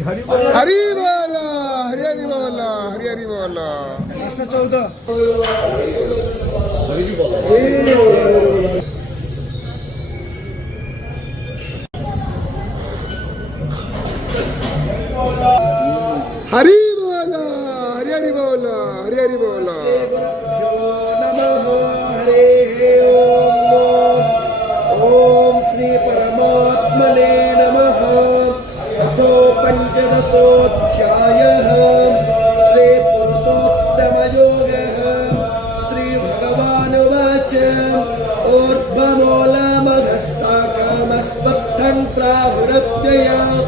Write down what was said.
हरी बोला हरी हरी बोला हरी हरी बोला लास्ट 14 हरी बोला हरी हरी बोला हरी हरी बोला ओम श्री परमात्मने नमः। अथो पंचदशोऽध्यायः श्री पुरुषोत्तमयोगः। श्री भगवानुवाच ऊर्ध्वमूलमधस्ताकामस्पत्थं प्राहुरव्ययम्